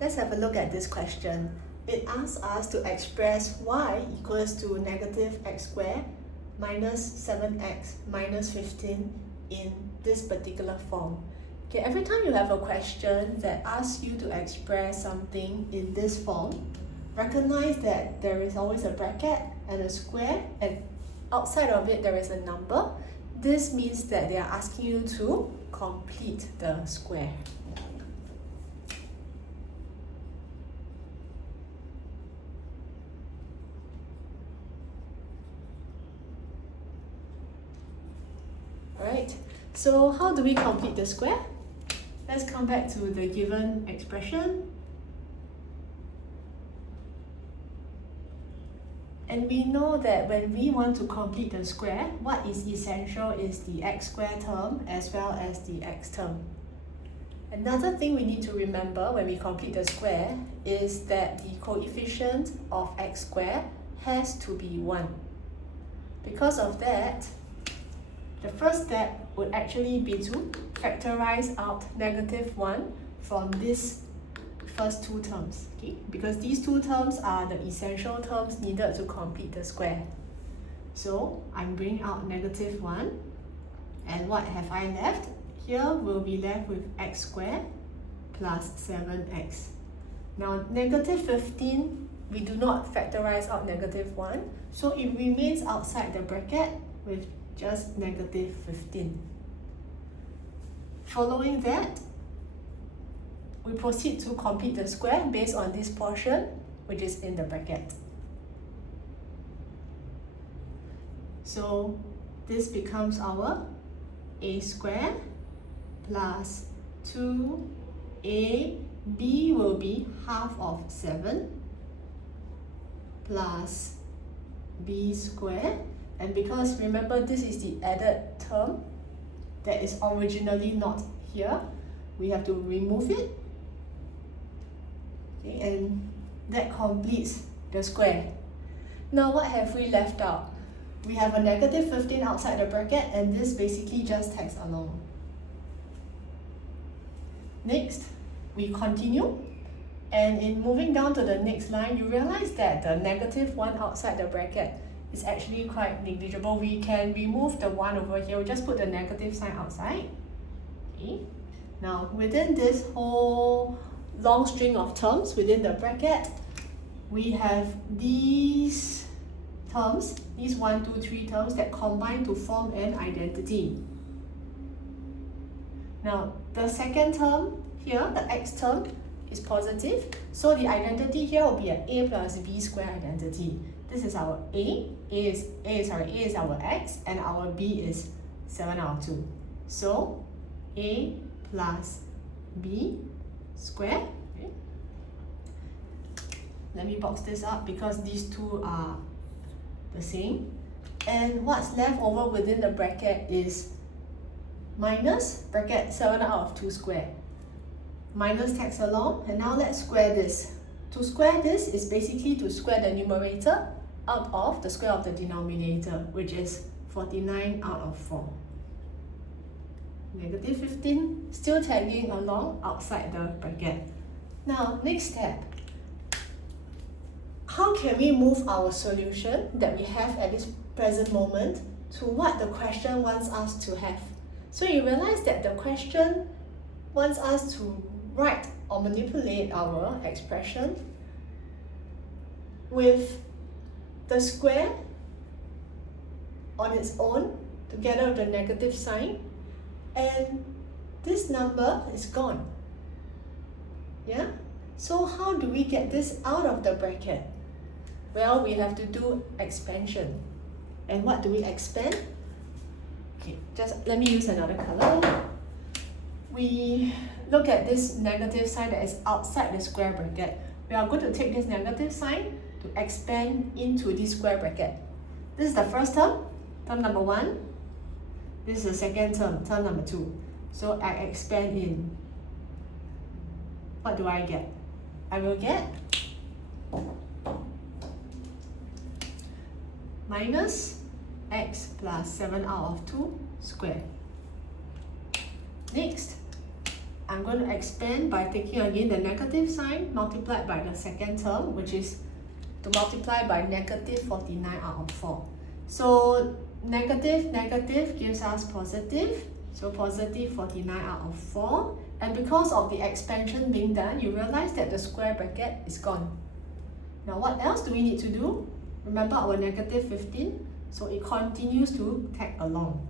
Let's have a look at this question. It asks us to express y equals to negative x squared minus 7x minus 15 in this particular form. Okay, every time you have a question that asks you to express something in this form, recognize that there is always a bracket and a square, and outside of it there is a number. This means that they are asking you to complete the square. Alright, so how do we complete the square? Let's come back to the given expression. And we know that when we want to complete the square, what is essential is the x squared term as well as the x term. Another thing we need to remember when we complete the square is that the coefficient of x squared has to be 1. Because of that, the first step would actually be to factorize out negative 1 from these first two terms, okay? Because these two terms are the essential terms needed to complete the square. So I'm bringing out negative 1, and what have I left? Here we'll be left with x squared plus 7x. Now negative 15, we do not factorize out negative 1, so it remains outside the bracket with just negative 15. Following that, we proceed to complete the square based on this portion, which is in the bracket. So this becomes our a squared plus 2ab will be half of 7 plus b squared. And because remember this is the added term that is originally not here, we have to remove it. Okay, and that completes the square. Now what have we left out? We have a negative 15 outside the bracket, and this basically just tags along. Next, we continue, and in moving down to the next line, you realize that the negative 1 outside the bracket is actually quite negligible. We can remove the 1 over here. We'll just put the negative sign outside. Okay. Now, within this whole long string of terms within the bracket, we have these terms, these 1, 2, 3 terms that combine to form an identity. Now, the second term here, the x term, is positive, so the identity here will be an a plus b square identity. This is our a is our x, and our b is 7 out of 2. So a plus b square. Okay. Let me box this up because these two are the same. And what's left over within the bracket is minus bracket 7 out of 2 square. Minus tags along, and now let's square this. To square this is basically to square the numerator out of the square of the denominator, which is 49 out of 4. Negative 15, still tagging along outside the bracket. Now, next step. How can we move our solution that we have at this present moment to what the question wants us to have? So you realize that the question wants us to write or manipulate our expression with the square on its own together with the negative sign, and this number is gone. Yeah? So how do we get this out of the bracket? Well, we have to do expansion. And what do we expand? Okay, just let me use another color. We look at this negative sign that is outside the square bracket. We are going to take this negative sign to expand into this square bracket. This is the first term, term number 1. This is the second term, term number 2. So I expand in. What do I get? I will get minus x plus 7 out of 2 squared. Next, I'm going to expand by taking again the negative sign multiplied by the second term, which is to multiply by negative 49 out of 4. So negative gives us positive, so positive 49 out of 4. And because of the expansion being done, you realize that the square bracket is gone. Now what else do we need to do? Remember our negative 15, so it continues to tag along.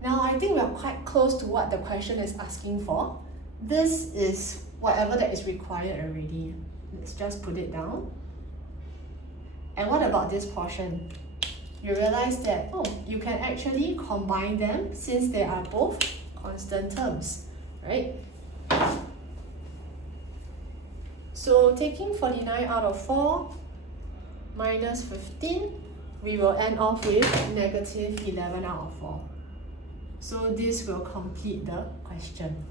Now I think we are quite close to what the question is asking for. This is whatever that is required already. Let's just put it down. And what about this portion? You realize that, oh, you can actually combine them since they are both constant terms, right? So taking 49 out of 4 minus 15, we will end off with negative 11 out of 4. So this will complete the question.